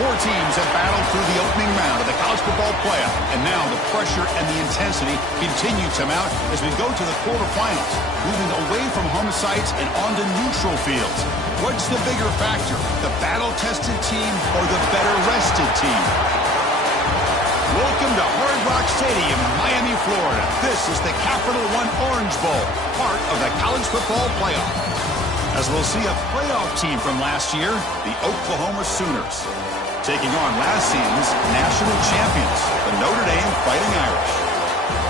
Four teams have battled through the opening round of the college football playoff, and now the pressure and the intensity continue to mount as we go to the quarterfinals, moving away from home sites and onto neutral fields. What's the bigger factor, the battle-tested team or the better-rested team? Welcome to Hard Rock Stadium in Miami, Florida. This is the Capital One Orange Bowl, part of the college football playoff. As we'll see a playoff team from last year, the Oklahoma Sooners, taking on last season's national champions, the Notre Dame Fighting Irish.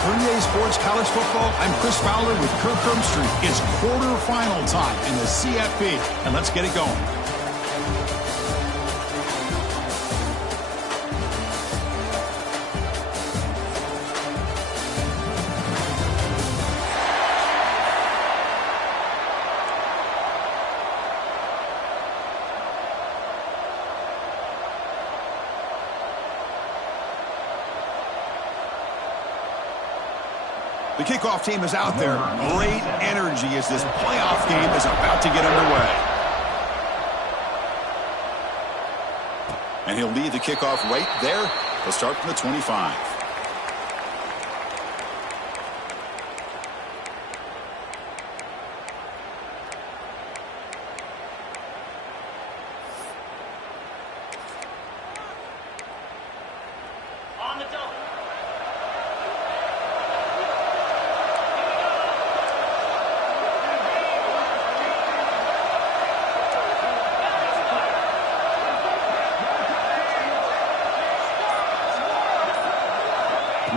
For EA Sports College Football, I'm Chris Fowler with Kirk Herbstreit. It's quarterfinal time in the CFP, and let's get it going. The kickoff team is out there. Great energy as this playoff game is about to get underway. And he'll lead the kickoff right there. He'll start from the 25.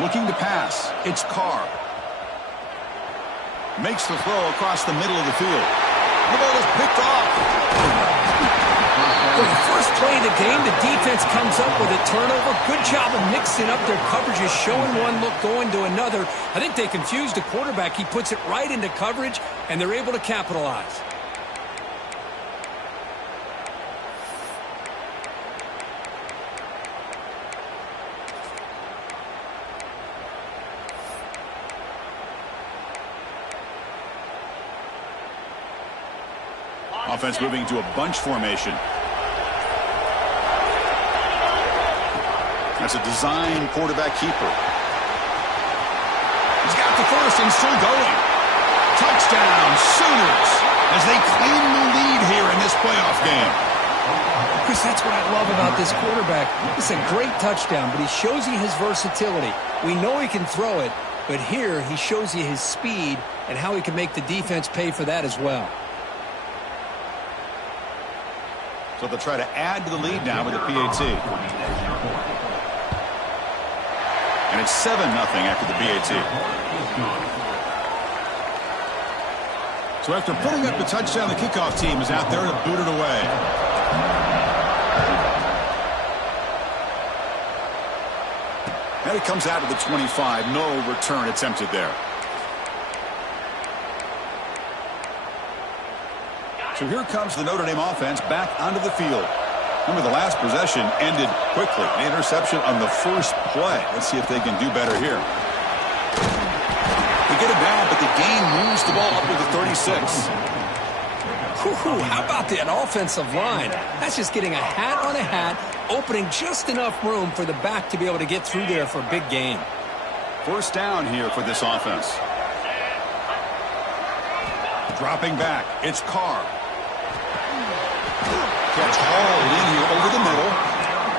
Looking to pass, it's Carr. Makes the throw across the middle of the field. The ball is picked off. For the first play of the game, the defense comes up with a turnover. Good job of mixing up their coverages, showing one look, going to another. I think they confused the quarterback. He puts it right into coverage, and they're able to capitalize. Offense moving to a bunch formation. That's a design quarterback keeper. He's got the first and still going. Touchdown, Sooners, as they claim the lead here in this playoff game. Chris, that's what I love about this quarterback. It's a great touchdown, but he shows you his versatility. We know he can throw it, but here he shows you his speed and how he can make the defense pay for that as well. So they'll try to add to the lead now with the PAT. And it's 7-0 after the PAT. So after putting up the touchdown, the kickoff team is out there to boot it away. And it comes out to the 25. No return attempted there. So here comes the Notre Dame offense back onto the field. Remember, the last possession ended quickly. An interception on the first play. Let's see if they can do better here. They get it down, but the game moves the ball up to the 36. How about that offensive line? That's just getting a hat on a hat, opening just enough room for the back to be able to get through there for a big gain. First down here for this offense. Dropping back, it's Carr. Catch hauled in here over the middle.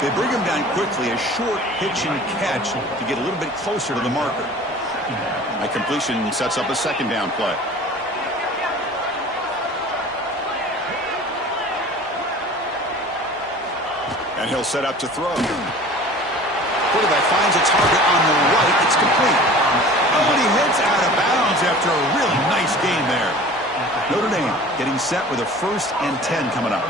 They bring him down quickly, a short pitch and catch to get a little bit closer to the marker. That completion sets up a second down play. And he'll set up to throw. Quarterback finds a target on the right. It's complete. Oh, and he heads out of bounds after a really nice gain there. Notre Dame getting set with a 1st and 10 coming up.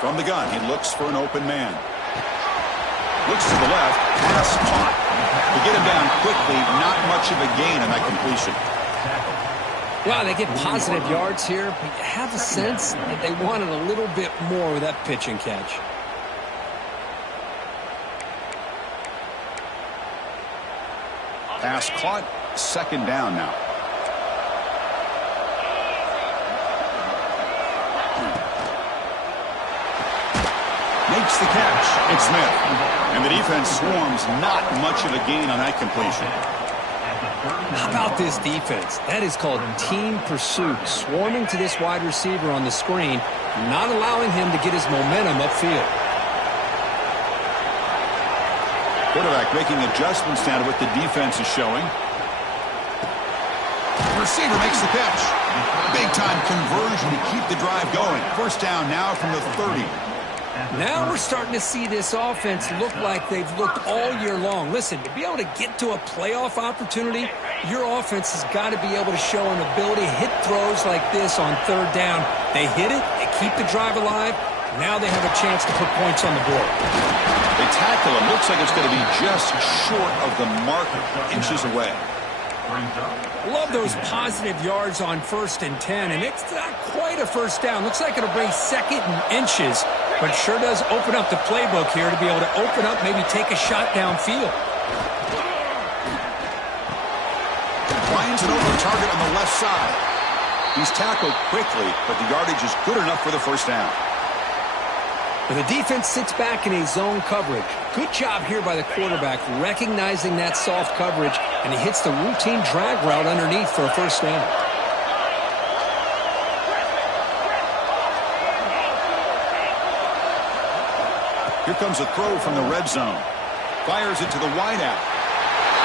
From the gun, he looks for an open man. Looks to the left, pass caught. To get him down quickly, not much of a gain on that completion. Well, they get positive yards here, but you have a sense that they wanted a little bit more with that pitch and catch. Pass caught, second down now. makes the catch. It's Smith. And the defense swarms not much of a gain on that completion. How about this defense? That is called team pursuit. Swarming to this wide receiver on the screen, not allowing him to get his momentum upfield. Quarterback making adjustments now to what the defense is showing. The receiver makes the catch. Big-time conversion to keep the drive going. First down now from the 30. Now we're starting to see this offense look like they've looked all year long. Listen, to be able to get to a playoff opportunity, your offense has got to be able to show an ability to hit throws like this on third down. They hit it, they keep the drive alive. Now they have a chance to put points on the board. They tackle him. Looks like it's going to be just short of the marker, inches away. Love those positive yards on 1st and 10, and it's not quite a first down. Looks like it'll bring 2nd and inches, but sure does open up the playbook here to be able to open up, maybe take a shot downfield. Finds it over the target on the left side. He's tackled quickly, but the yardage is good enough for the first down. But the defense sits back in a zone coverage. Good job here by the quarterback, recognizing that soft coverage, and he hits the routine drag route underneath for a first down. Here comes a throw from the red zone. Fires it to the wideout.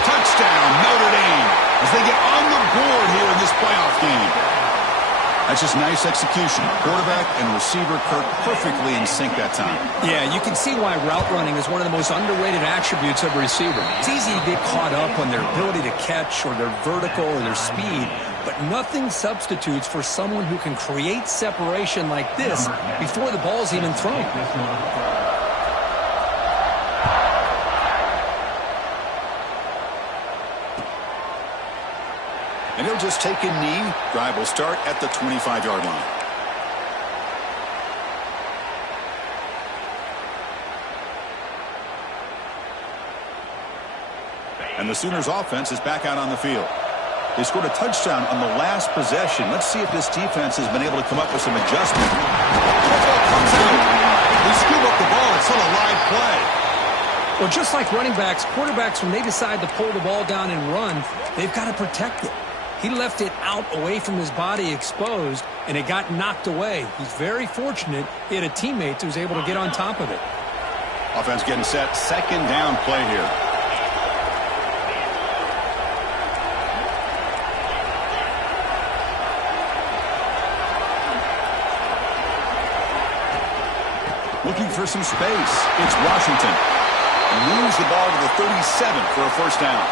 Touchdown, Notre Dame, as they get on the board here in this playoff game. That's just nice execution. Quarterback and receiver Kirk perfectly in sync that time. Yeah, you can see why route running is one of the most underrated attributes of a receiver. It's easy to get caught up on their ability to catch or their vertical or their speed, but nothing substitutes for someone who can create separation like this before the ball's even thrown. And he'll just take a knee. Drive will start at the 25-yard line. And the Sooners offense is back out on the field. They scored a touchdown on the last possession. Let's see if this defense has been able to come up with some adjustment. Football comes out. They scoop up the ball. It's still a live play. Well, just like running backs, quarterbacks, when they decide to pull the ball down and run, they've got to protect it. He left it out away from his body exposed, and it got knocked away. He's very fortunate he had a teammate who was able to get on top of it. Offense getting set. Second down play here. Looking for some space. It's Washington. Moves the ball to the 37 for a first down.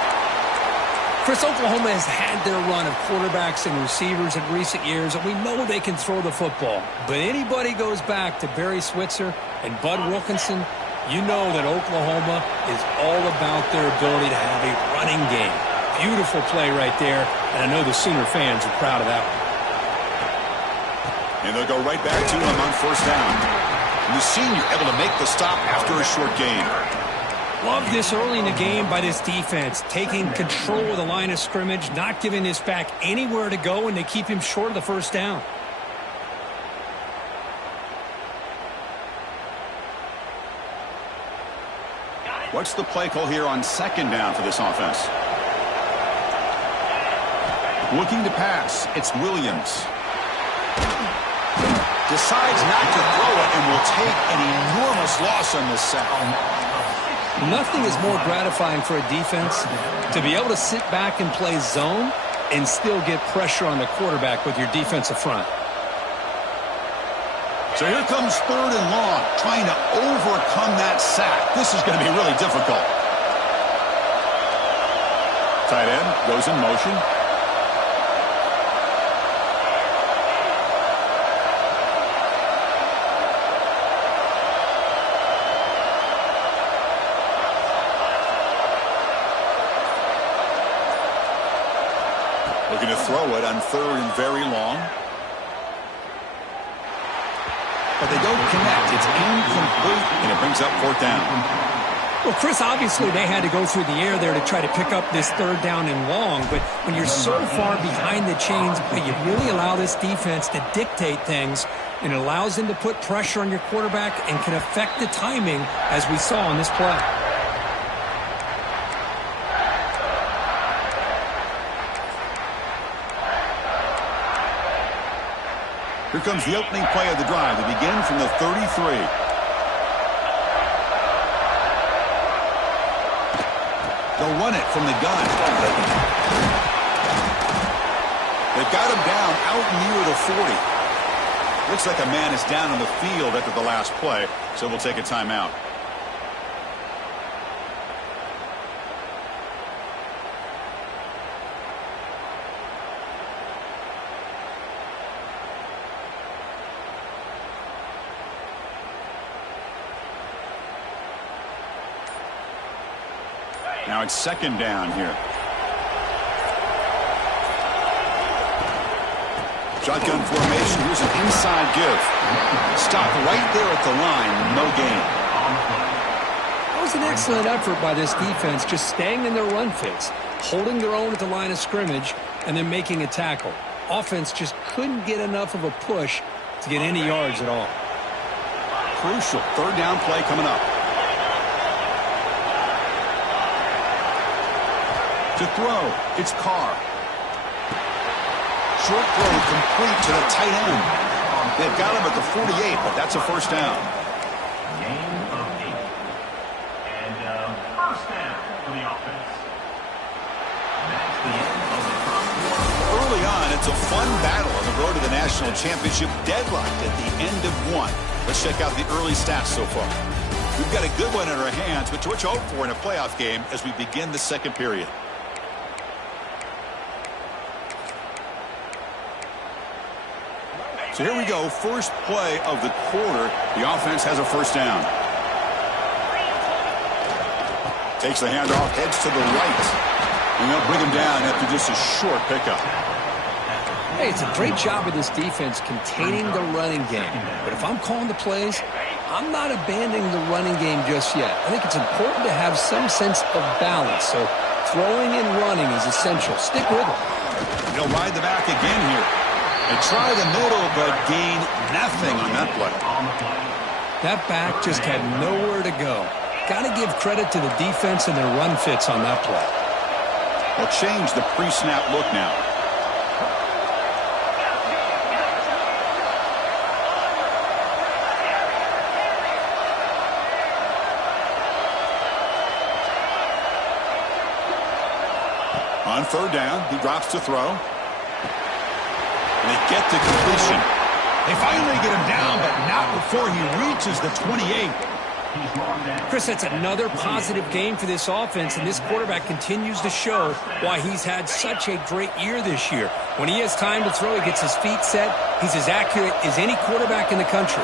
Chris, Oklahoma has had their run of quarterbacks and receivers in recent years, and we know they can throw the football. But anybody goes back to Barry Switzer and Bud Wilkinson, you know that Oklahoma is all about their ability to have a running game. Beautiful play right there, and I know the Sooner fans are proud of that one. And they'll go right back to him on first down. And the senior able to make the stop after a short gain. Love this early in the game by this defense, taking control of the line of scrimmage, not giving this back anywhere to go, and they keep him short of the first down. What's the play call here on second down for this offense? Looking to pass. It's Williams. Decides not to throw it and will take an enormous loss on this sack. Nothing is more gratifying for a defense to be able to sit back and play zone and still get pressure on the quarterback with your defensive front. So here comes third and long, trying to overcome that sack. This is going to be really difficult. Tight end goes in motion. Looking to throw it on third and very long. But they don't connect. It's incomplete, and it brings up fourth down. Well, Chris, obviously they had to go through the air there to try to pick up this third down and long, but when you're so far behind the chains, you really allow this defense to dictate things, and it allows them to put pressure on your quarterback and can affect the timing, as we saw on this play. Here comes the opening play of the drive. They begin from the 33. They'll run it from the gun. They've got him down out near the 40. Looks like a man is down on the field after the last play, so we'll take a timeout. Now it's second down here. Shotgun formation. Here's an inside give. Stop right there at the line. No gain. That was an excellent effort by this defense, just staying in their run fits, holding their own at the line of scrimmage, and then making a tackle. Offense just couldn't get enough of a push to get any yards at all. Crucial third down play coming up. To throw, it's Carr. Short throw complete to the tight end. They've got him at the 48, but that's a first down. Gain of 8. And first down for the offense. That's the end of the first quarter. Early on, it's a fun battle on the road to the national championship, deadlocked at the end of one. Let's check out the early stats so far. We've got a good one in our hands, but what you hope for in a playoff game as we begin the second period. So here we go, first play of the quarter. The offense has a first down. Takes the handoff, heads to the right. And they'll bring him down after just a short pickup. Hey, it's a great job of this defense containing the running game. But if I'm calling the plays, I'm not abandoning the running game just yet. I think it's important to have some sense of balance. So throwing and running is essential. Stick with it. They'll ride the back again here. They try the middle, but gain nothing on that play. That back just had nowhere to go. Got to give credit to the defense and their run fits on that play. They'll change the pre-snap look now. On third down, he drops to throw. They get to completion. They finally get him down, but not before he reaches the 28. Chris, that's another positive game for this offense, and this quarterback continues to show why he's had such a great year this year. When he has time to throw, he gets his feet set. He's as accurate as any quarterback in the country.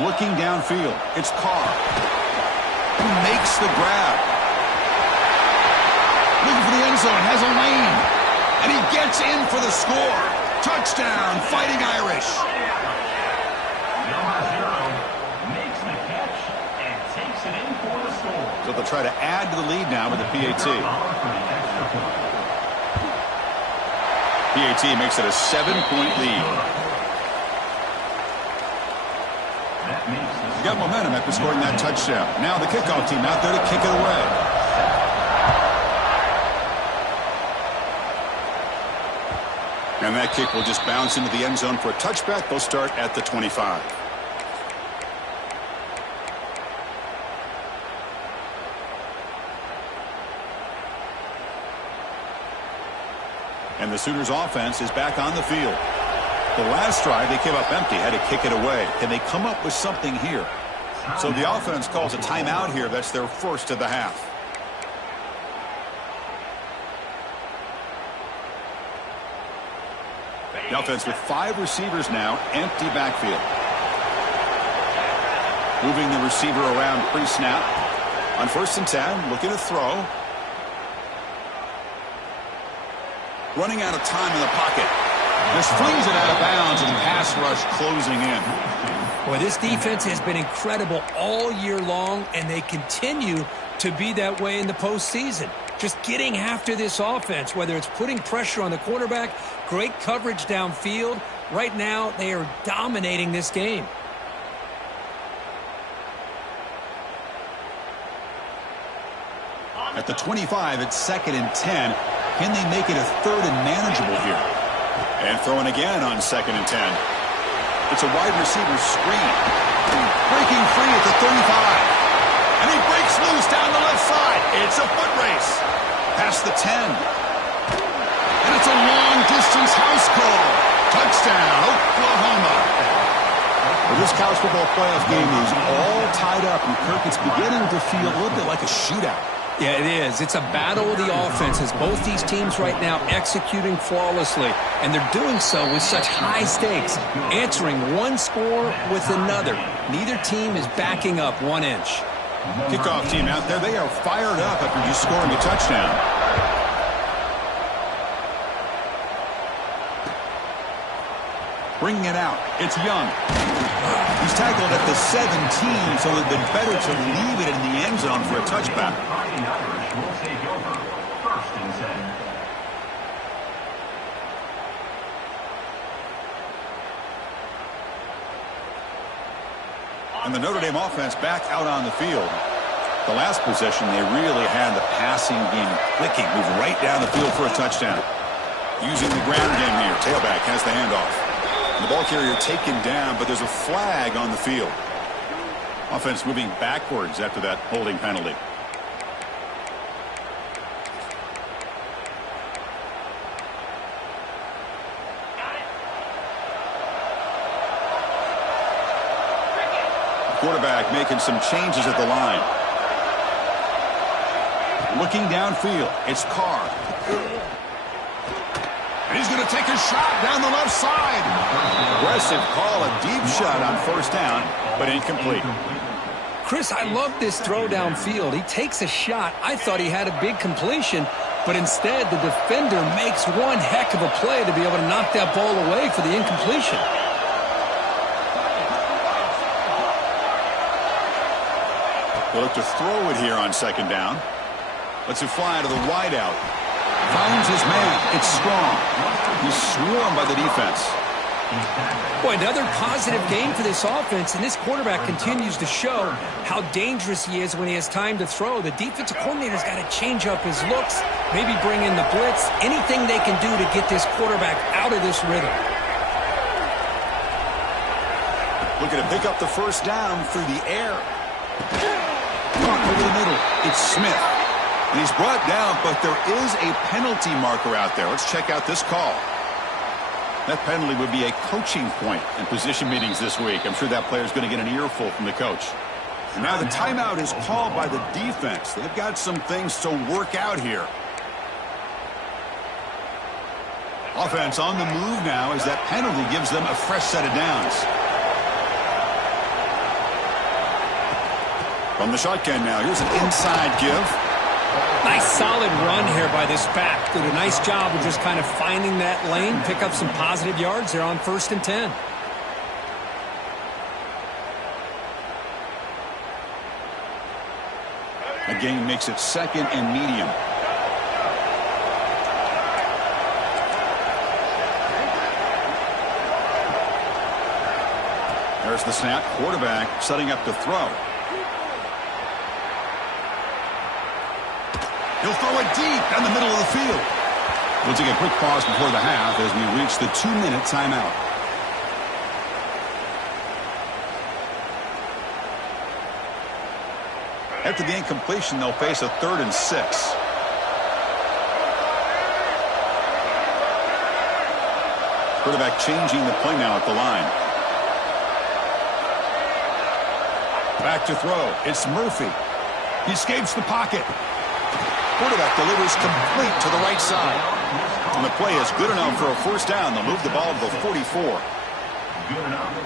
Looking downfield, it's Carr, who makes the grab. Looking for the end zone, has a lane, and he gets in for the score. Touchdown, Fighting Irish. Number 0 makes the catch and takes it in for the score. So they'll try to add to the lead now with the PAT. PAT makes it a 7-point lead. He got momentum after scoring that touchdown. Now the kickoff team out there to kick it away. And that kick will just bounce into the end zone for a touchback. They'll start at the 25. And the Sooners offense is back on the field. The last drive, they came up empty, had to kick it away. Can they come up with something here? So the offense calls a timeout here. That's their first of the half. The offense with 5 receivers now, empty backfield. Moving the receiver around pre-snap. On 1st and 10, looking to throw. Running out of time in the pocket. Just flings it out of bounds, and the pass rush closing in. Boy, this defense has been incredible all year long, and they continue to be that way in the postseason. Just getting after this offense, whether it's putting pressure on the quarterback, great coverage downfield. Right now, they are dominating this game. At the 25, it's 2nd and 10. Can they make it a 3rd and manageable here? And throwing again on 2nd and 10. It's a wide receiver screen. Breaking free at the 35. And he breaks loose down the left side. It's a foot race. Past the 10. And it's a long-distance house call. Touchdown, Oklahoma. Well, this college football playoff game is all tied up, and Kirk, it's beginning to feel a little bit like a shootout. Yeah, it is. It's a battle of the offenses. Both these teams right now executing flawlessly, and they're doing so with such high stakes, answering one score with another. Neither team is backing up 1 inch. Kickoff team out there, they are fired up after just scoring a touchdown. Bringing it out, it's Young. He's tackled at the 17, so it would have been better to leave it in the end zone for a touchback. And the Notre Dame offense back out on the field. The last possession, they really had the passing game clicking. Moved right down the field for a touchdown. Using the ground game here. Tailback has the handoff. And the ball carrier taken down, but there's a flag on the field. Offense moving backwards after that holding penalty. Quarterback making some changes at the line. Looking downfield, it's Carr. And he's going to take a shot down the left side. Aggressive call, a deep shot on 1st down, but incomplete. Chris, I love this throw downfield. He takes a shot. I thought he had a big completion, but instead the defender makes one heck of a play to be able to knock that ball away for the incompletion. They'll look to throw it here on 2nd down. Lets it fly to the wideout. Finds his man. It's Strong. He's swarmed by the defense. Boy, another positive game for this offense, and this quarterback continues to show how dangerous he is when he has time to throw. The defensive coordinator's got to change up his looks, maybe bring in the blitz, anything they can do to get this quarterback out of this rhythm. Looking to pick up the 1st down through the air. Over the middle, it's Smith. And he's brought down, but there is a penalty marker out there. Let's check out this call. That penalty would be a coaching point in position meetings this week. I'm sure that player's going to get an earful from the coach. And now the timeout is called by the defense. They've got some things to work out here. Offense on the move now as that penalty gives them a fresh set of downs. From the shotgun now, here's an inside give. Nice solid run here by this back. Did a nice job of just kind of finding that lane, pick up some positive yards there on 1st and 10. The game makes it 2nd and medium. There's the snap. Quarterback setting up to throw. He'll throw it deep down the middle of the field. We'll take a quick pause before the half as we reach the 2-minute timeout. After the incompletion, they'll face a 3rd and 6. Quarterback changing the play now at the line. Back to throw. It's Murphy. He escapes the pocket. Quarterback delivers complete to the right side. And the play is good enough for a 1st down. They'll move the ball to the 44.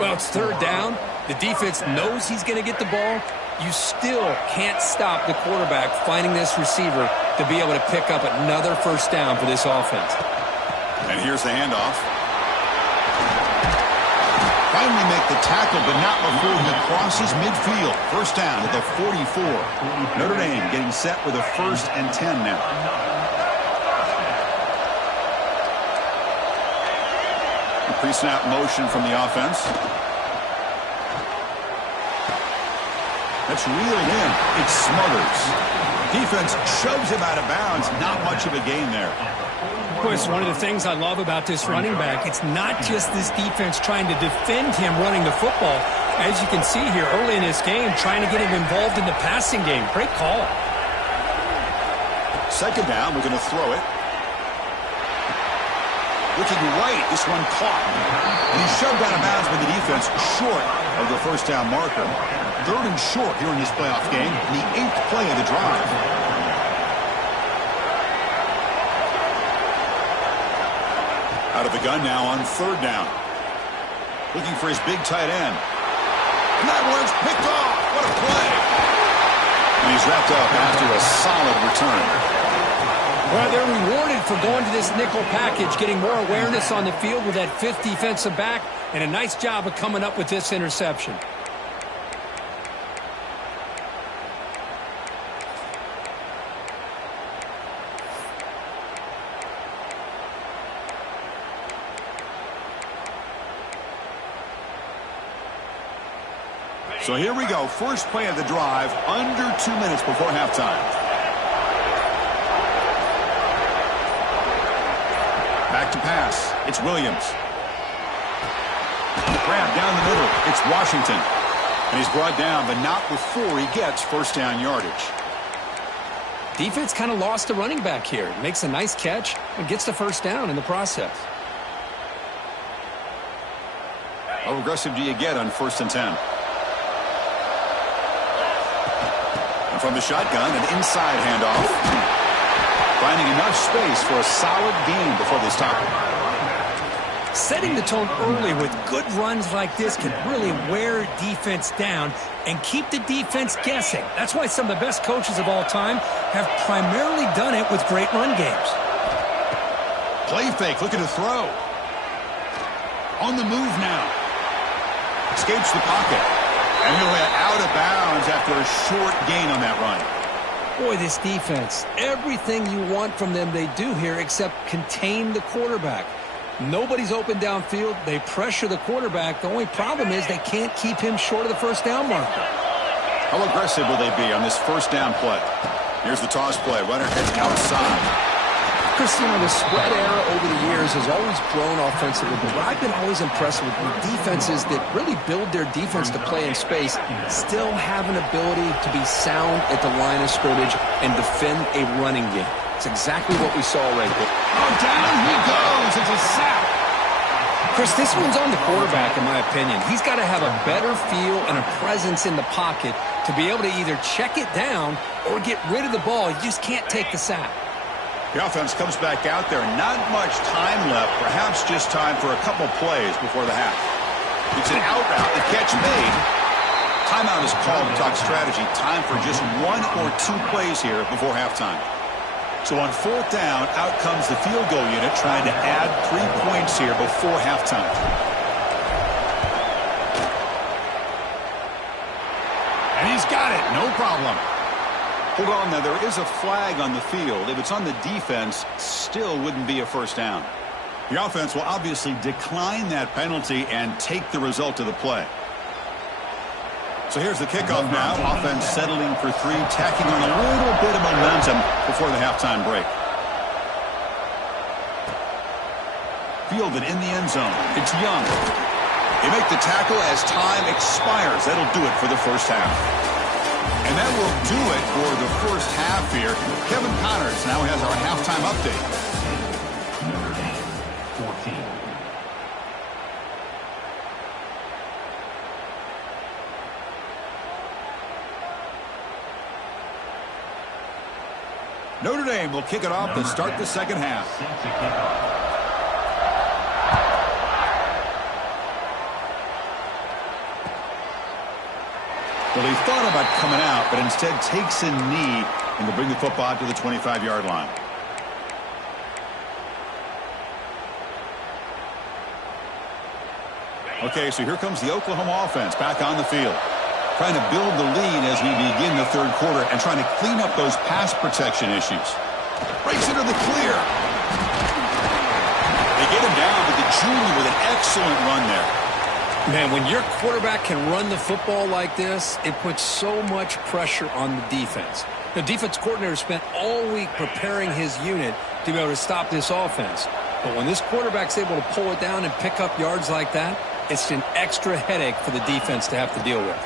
Well, it's 3rd down. The defense knows he's going to get the ball. You still can't stop the quarterback finding this receiver to be able to pick up another 1st down for this offense. And here's the handoff. Finally make the tackle, but not before he crosses midfield. First down at the 44. Notre Dame getting set with a 1st and 10 now. Pre-snap motion from the offense. That's reeled in. It smothers. Defense shoves him out of bounds. Not much of a gain there. Chris, one of the things I love about this running back, it's not just this defense trying to defend him running the football. As you can see here early in this game, trying to get him involved in the passing game. Great call. Second down, we're going to throw it. Looking right, this one caught. And he's shoved out of bounds by the defense short of the first down marker. 3rd and short here in this playoff game, the 8th play of the drive. Out of the gun now on 3rd down. Looking for his big tight end. And that one's picked off. What a play. And he's wrapped up after a solid return. Well, they're rewarded for going to this nickel package, getting more awareness on the field with that 5th defensive back, and a nice job of coming up with this interception. So here we go. First play of the drive, under 2 minutes before halftime. Back to pass. It's Williams. Grab down the middle. It's Washington. And he's brought down, but not before he gets first down yardage. Defense kind of lost the running back here. Makes a nice catch and gets the first down in the process. How aggressive do you get on 1st and 10? And from the shotgun, an inside handoff. Finding enough space for a solid gain before they stop it. Setting the tone early with good runs like this can really wear defense down and keep the defense guessing. That's why some of the best coaches of all time have primarily done it with great run games. Play fake, looking to throw. On the move now. Escapes the pocket. And he'll get out of bounds after a short gain on that run. Boy, this defense, everything you want from them they do here except contain the quarterback. Nobody's open downfield. They pressure the quarterback. The only problem is they can't keep him short of the first down marker. How aggressive will they be on this first down play? Here's the toss play. Runner heads outside. Christina, the spread era over the years has always grown offensively, but I've been always impressed with defenses that really build their defense to play in space, still have an ability to be sound at the line of scrimmage and defend a running game. It's exactly what we saw right there. Oh, down he goes. It's a sack. Chris, this one's on the quarterback, in my opinion. He's got to have a better feel and a presence in the pocket to be able to either check it down or get rid of the ball. You just can't take the sack. The offense comes back out there. Not much time left. Perhaps just time for a couple plays before the half. It's an out route. The catch made. Timeout is called to talk strategy. Time for just 1 or 2 plays here before halftime. So on 4th down, out comes the field goal unit trying to add 3 points here before halftime. And he's got it. No problem. Hold on now, there is a flag on the field. If it's on the defense, still wouldn't be a first down. The offense will obviously decline that penalty and take the result of the play. So here's the kickoff now. Offense settling for 3, tacking on a little bit of momentum before the halftime break. Fielded in the end zone. It's Young. They make the tackle as time expires. That'll do it for the first half. And that will do it for the first half here. Kevin Connors now has our halftime update. Notre Dame, 14. Notre Dame will kick it off to start the second half. Set to kick off. Well, he thought about coming out, but instead takes a knee and will bring the football to the 25-yard line. Okay, so here comes the Oklahoma offense back on the field. Trying to build the lead as we begin the third quarter and trying to clean up those pass protection issues. Breaks into the clear. They get him down, but the junior with an excellent run there. Man, when your quarterback can run the football like this, it puts so much pressure on the defense. The defense coordinator spent all week preparing his unit to be able to stop this offense. But when this quarterback's able to pull it down and pick up yards like that, it's an extra headache for the defense to have to deal with.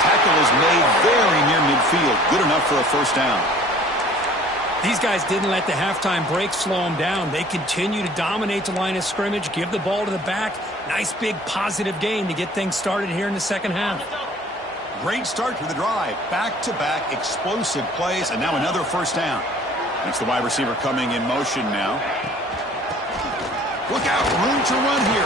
Tackle is made very near midfield. Good enough for a first down. These guys didn't let the halftime break slow them down. They continue to dominate the line of scrimmage, give the ball to the back. Nice big positive gain to get things started here in the second half. Great start to the drive. Back-to-back explosive plays, and now another first down. It's the wide receiver coming in motion now. Look out, room to run here.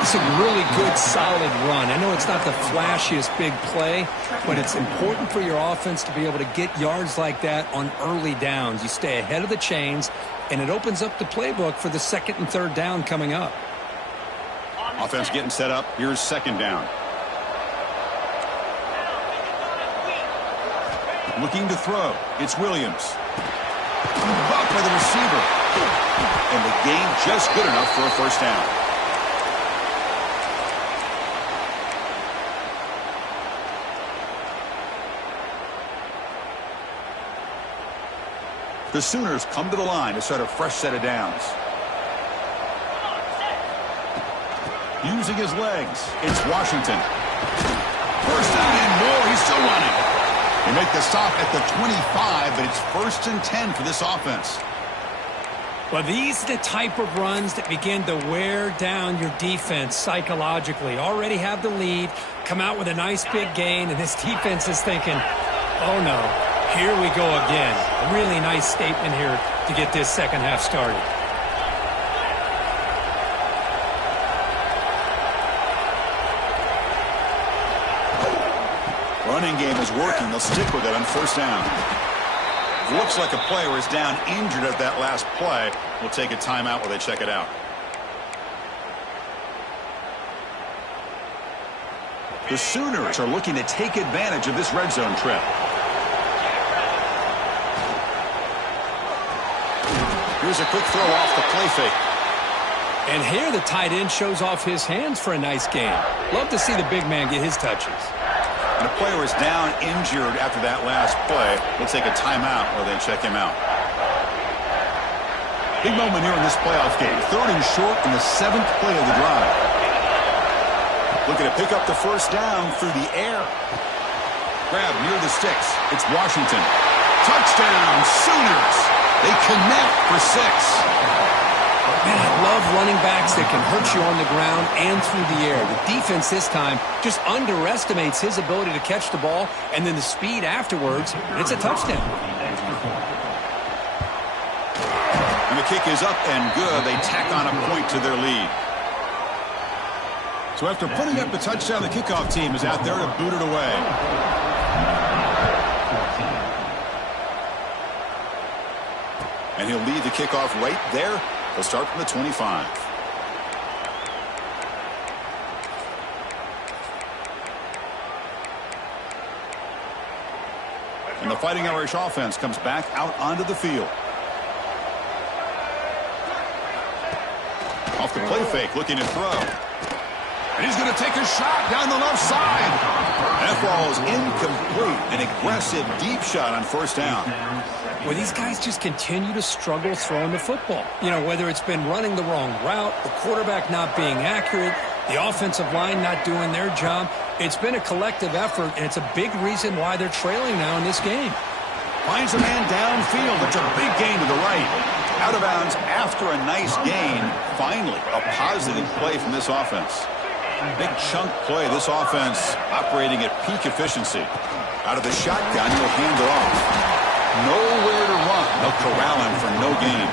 It's a really good, solid run. I know it's not the flashiest big play, but it's important for your offense to be able to get yards like that on early downs. You stay ahead of the chains, and it opens up the playbook for the second and third down coming up. Offense getting set up. Here's second down. Looking to throw. It's Williams. Brought by the receiver. And the gain just good enough for a first down. The Sooners come to the line to start a fresh set of downs. Using his legs, it's Washington. First down and more. He's still running. They make the stop at the 25, but it's 1st and 10 for this offense. Well, these are the type of runs that begin to wear down your defense psychologically. Already have the lead, come out with a nice big gain, and this defense is thinking, oh no, here we go again. A really nice statement here to get this second half started. Running game is working. They'll stick with it on first down. It looks like a player is down injured at that last play. We'll take a timeout while they check it out. The Sooners are looking to take advantage of this red zone trip. Here's a quick throw off the play fake. And here the tight end shows off his hands for a nice game. Love to see the big man get his touches. And a player is down injured after that last play. We'll take a timeout while they check him out. Big moment here in this playoff game. 3rd and short in the 7th play of the drive. Looking to pick up the first down through the air. Grab near the sticks. It's Washington. Touchdown, Sooners. They connect for 6. Man, I love running backs that can hurt you on the ground and through the air. The defense this time just underestimates his ability to catch the ball, and then the speed afterwards, it's a touchdown. And the kick is up and good. They tack on a point to their lead. So after putting up the touchdown, the kickoff team is out there to boot it away. And he'll lead the kickoff right there. They'll start from the 25. And the Fighting Irish offense comes back out onto the field. Off the play fake, looking to throw. And he's going to take a shot down the left side. That ball is incomplete. An aggressive deep shot on first down. Well, these guys just continue to struggle throwing the football. You know, whether it's been running the wrong route, the quarterback not being accurate, the offensive line not doing their job. It's been a collective effort, and it's a big reason why they're trailing now in this game. Finds a man downfield. It's a big gain to the right. Out of bounds after a nice gain. Finally, a positive play from this offense. Big chunk play. This offense operating at peak efficiency. Out of the shotgun, he'll hand it off. Nowhere to run. They'll corral him for no gain.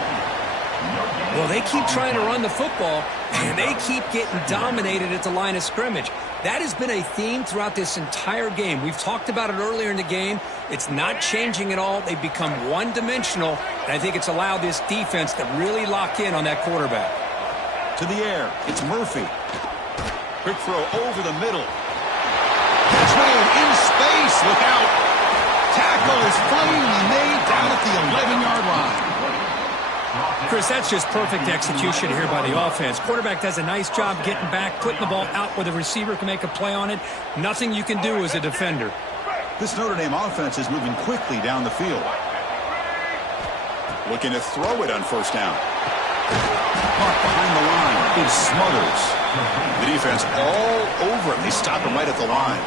Well, they keep trying to run the football, and they keep getting dominated at the line of scrimmage. That has been a theme throughout this entire game. We've talked about it earlier in the game. It's not changing at all. They've become one-dimensional, and I think it's allowed this defense to really lock in on that quarterback. To the air. It's Murphy. Quick throw over the middle. Catch made in space. Look out. Tackle is finally made down at the 11-yard line. Chris, that's just perfect execution here by the offense. Quarterback does a nice job getting back, putting the ball out where the receiver can make a play on it. Nothing you can do as a defender. This Notre Dame offense is moving quickly down the field. Looking to throw it on first down. Caught behind the line. It smothers. The defense all over him. They stop him right at the line.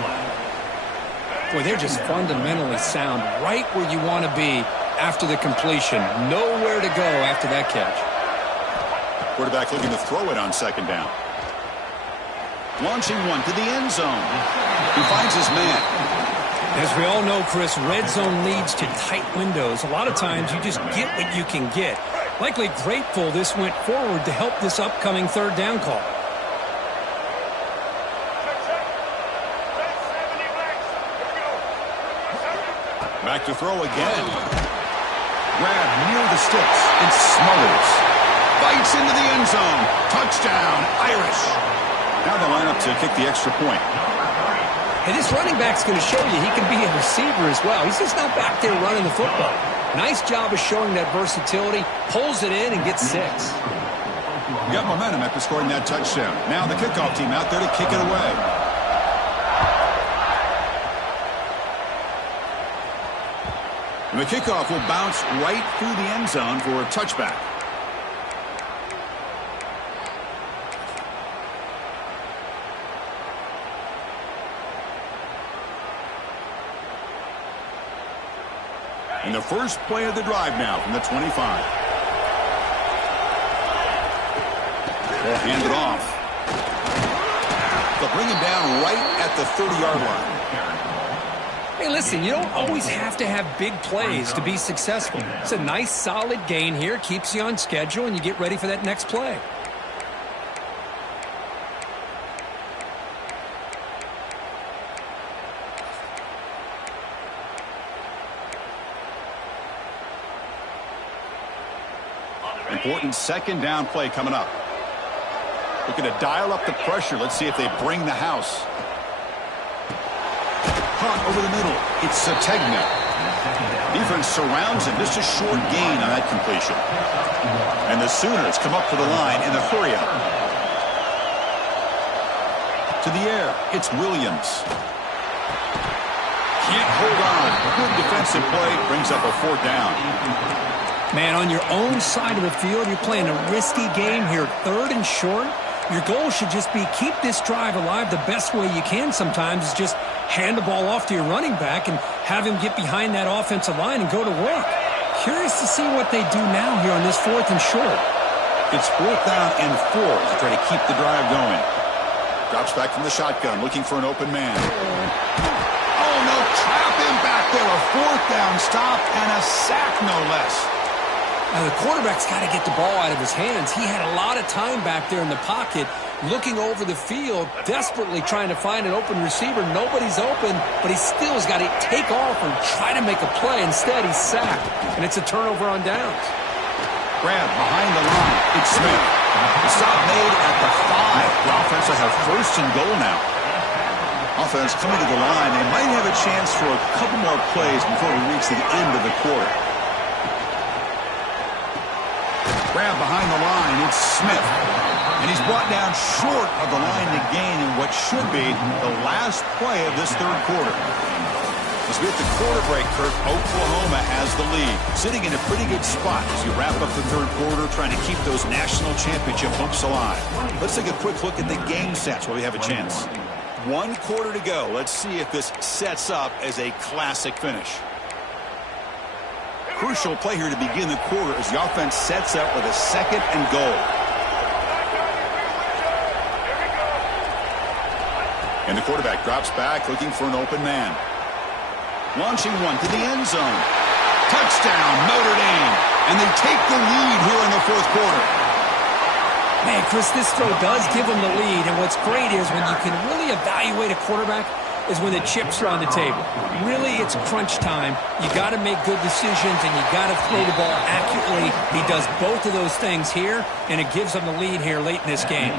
Boy, they're just fundamentally sound, right where you want to be after the completion. Nowhere to go after that catch. Quarterback looking to throw it on second down. Launching one to the end zone. He finds his man. As we all know, Chris, red zone leads to tight windows. A lot of times you just get what you can get. Likely grateful this went forward to help this upcoming third down call. Back to throw again. Grab near the sticks. It smothers. Bites into the end zone. Touchdown, Irish. Now they line up to kick the extra point. Hey, this running back's going to show you he can be a receiver as well. He's just not back there running the football. Nice job of showing that versatility. Pulls it in and gets 6. Got momentum after scoring that touchdown. Now the kickoff team out there to kick it away. And the kickoff will bounce right through the end zone for a touchback. And the first play of the drive now from the 25. Ball handed off. They'll bring him down right at the 30-yard line. Hey, listen, you don't always have to have big plays to be successful. It's a nice, solid gain here. Keeps you on schedule, and you get ready for that next play. Important second down play coming up. Looking to dial up the pressure. Let's see if they bring the house. Caught over the middle. It's Sategna. Defense surrounds him. Just a short gain on that completion. And the Sooners come up to the line in the hurry up. To the air. It's Williams. Can't hold on. Good defensive play. Brings up a fourth down. Man, on your own side of the field, you're playing a risky game here. 3rd and short. Your goal should just be keep this drive alive the best way you can sometimes is just hand the ball off to your running back and have him get behind that offensive line and go to work. Curious to see what they do now here on this 4th and short. It's 4th down and 4 to try to keep the drive going. Drops back from the shotgun, looking for an open man. Oh, no, trap him back there. A 4th down stop and a sack, no less. Now, the quarterback's got to get the ball out of his hands. He had a lot of time back there in the pocket, looking over the field, desperately trying to find an open receiver. Nobody's open, but he still has got to take off or try to make a play. Instead, he's sacked, and it's a turnover on downs. Grab behind the line. It's Smith. The stop made at the 5. The offense will have 1st and goal now. Offense coming to the line. They might have a chance for a couple more plays before we reach the end of the quarter. Grab behind the line. It's Smith. And he's brought down short of the line to gain in what should be the last play of this 3rd quarter. As we hit the quarter break, Kirk, Oklahoma has the lead. Sitting in a pretty good spot as you wrap up the 3rd quarter, trying to keep those national championship hopes alive. Let's take a quick look at the game stats while we have a chance. 1 quarter to go. Let's see if this sets up as a classic finish. Crucial play here to begin the quarter as the offense sets up with a 2nd and goal. And the quarterback drops back looking for an open man. Launching one to the end zone. Touchdown, Notre Dame. And they take the lead here in the 4th quarter. Man, Chris, this throw does give them the lead. And what's great is when you can really evaluate a quarterback, is when the chips are on the table. Really, it's crunch time. You got to make good decisions, and you got to throw the ball accurately. He does both of those things here, and it gives them the lead here late in this game.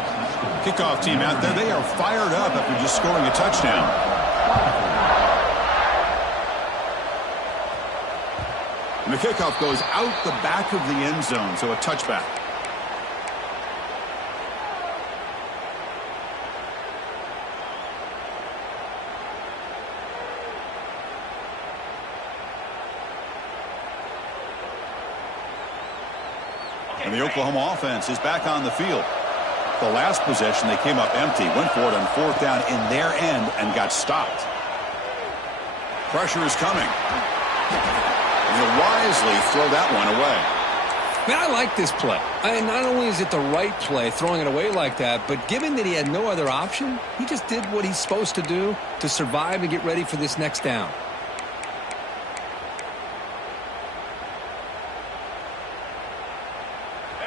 Kickoff team out there, they are fired up after just scoring a touchdown. And the kickoff goes out the back of the end zone, so a touchback. And the Oklahoma offense is back on the field. The last possession, they came up empty, went for it on fourth down in their end and got stopped. Pressure is coming. And he'll wisely throw that one away. Man, I like this play. Not only is it the right play, throwing it away like that, but given that he had no other option, he just did what he's supposed to do to survive and get ready for this next down.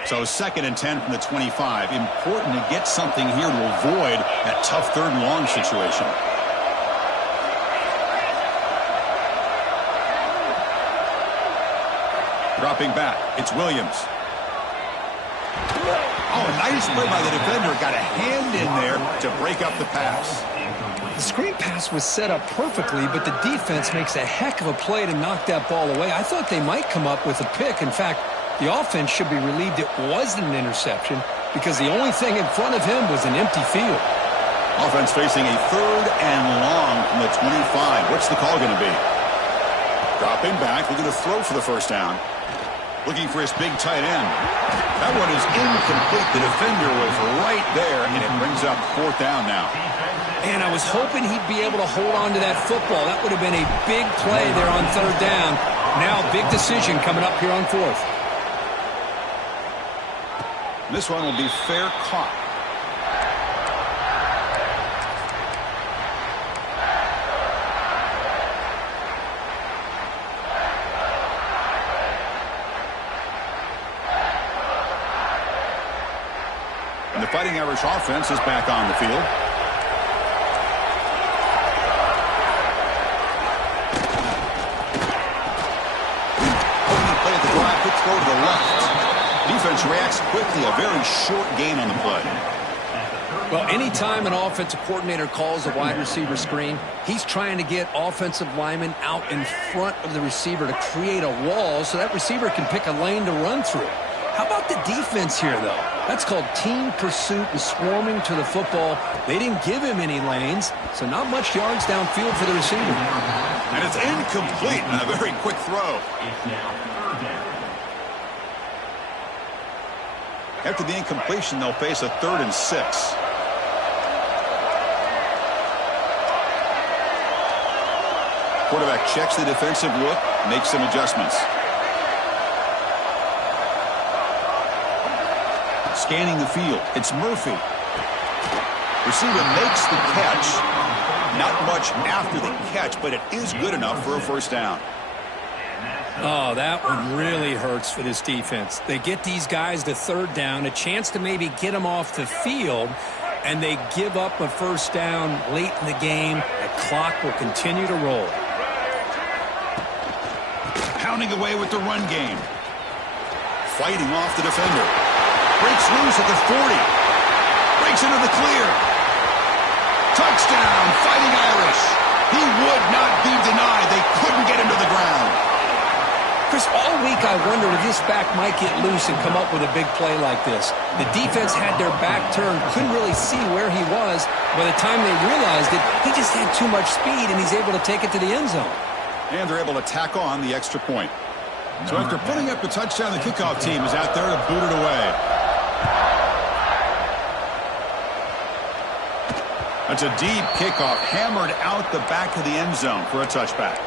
So 2nd and 10 from the 25. Important to get something here to avoid that tough 3rd and long situation. Dropping back, it's Williams. Oh, nice play by the defender. Got a hand in there to break up the pass. The screen pass was set up perfectly, but the defense makes a heck of a play to knock that ball away. I thought they might come up with a pick. In fact, the offense should be relieved it wasn't an interception because the only thing in front of him was an empty field. Offense facing a 3rd and long from the 25. What's the call going to be? Dropping back, looking to throw for the first down. Looking for his big tight end. That one is incomplete. The defender was right there, and it brings up 4th down now. And I was hoping he'd be able to hold on to that football. That would have been a big play there on 3rd down. Now, big decision coming up here on 4th. This one will be fair caught. And the Fighting Irish offense is back on the field. Opening play at the drive, quick throw to the left. Defense reacts quickly. A very short gain on the play. Well, anytime an offensive coordinator calls a wide receiver screen, he's trying to get offensive linemen out in front of the receiver to create a wall so that receiver can pick a lane to run through. How about the defense here, though? That's called team pursuit and swarming to the football. They didn't give him any lanes, so not much yards downfield for the receiver. And it's incomplete on a very quick throw. After the incompletion, they'll face a 3rd and 6. Quarterback checks the defensive look, makes some adjustments. Scanning the field, it's Murphy. Receiver makes the catch. Not much after the catch, but it is good enough for a first down. Oh, that one really hurts for this defense. They get these guys to 3rd down, a chance to maybe get them off the field, and they give up a first down late in the game. The clock will continue to roll. Pounding away with the run game. Fighting off the defender. Breaks loose at the 40. Breaks into the clear. Touchdown, Fighting Irish. He would not be denied. They couldn't get him to the ground. Chris, all week I wondered if this back might get loose and come up with a big play like this. The defense had their back turned, couldn't really see where he was. By the time they realized it, he just had too much speed, and he's able to take it to the end zone. And they're able to tack on the extra point. So after putting up the touchdown, the kickoff team is out there to boot it away. That's a deep kickoff, hammered out the back of the end zone for a touchback.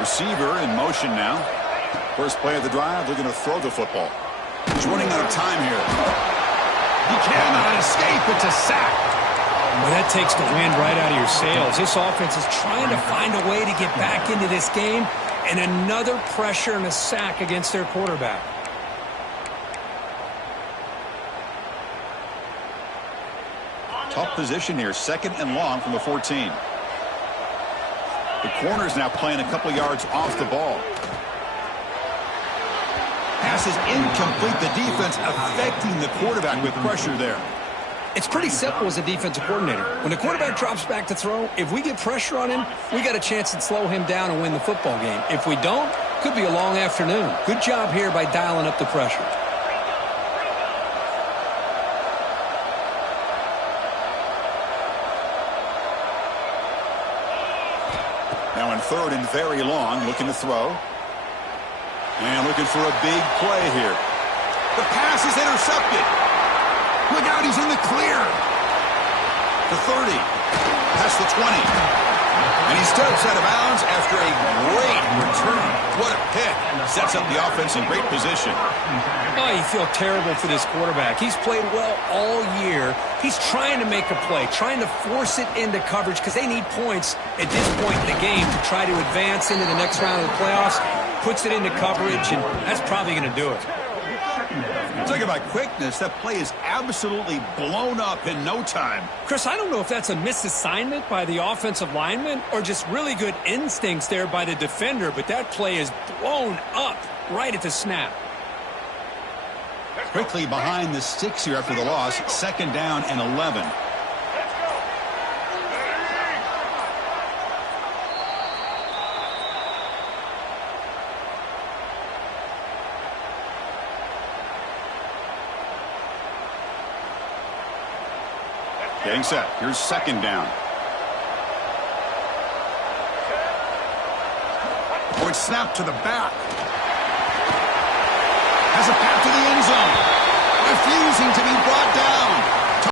Receiver in motion now. First play of the drive, they're going to throw the football. He's running out of time here. He cannot escape. It's a sack. Well, that takes the wind right out of your sails. This offense is trying to find a way to get back into this game, and another pressure and a sack against their quarterback. Tough position here, 2nd and long from the 14. The corner's now playing a couple yards off the ball. Pass is incomplete. The defense affecting the quarterback with pressure there. It's pretty simple as a defensive coordinator. When the quarterback drops back to throw, if we get pressure on him, we got a chance to slow him down and win the football game. If we don't, could be a long afternoon. Good job here by dialing up the pressure. Now in 3rd and very long, looking to throw. And looking for a big play here. The pass is intercepted. Look out, he's in the clear. The 30. Past the 20. And he steps out of bounds after a great return. What a pick. Sets up the offense in great position. Oh, you feel terrible for this quarterback. He's played well all year. He's trying to make a play, trying to force it into coverage because they need points at this point in the game to try to advance into the next round of the playoffs. Puts it into coverage, and that's probably going to do it. Talk about quickness. That play is absolutely blown up in no time. Chris, I don't know if that's a misassignment by the offensive lineman or just really good instincts there by the defender, but that play is blown up right at the snap. Quickly behind the sticks here after the loss. 2nd down and 11. Getting set. Here's 2nd down. Point snap to the back. Has a pass to the end zone. Refusing to be brought down.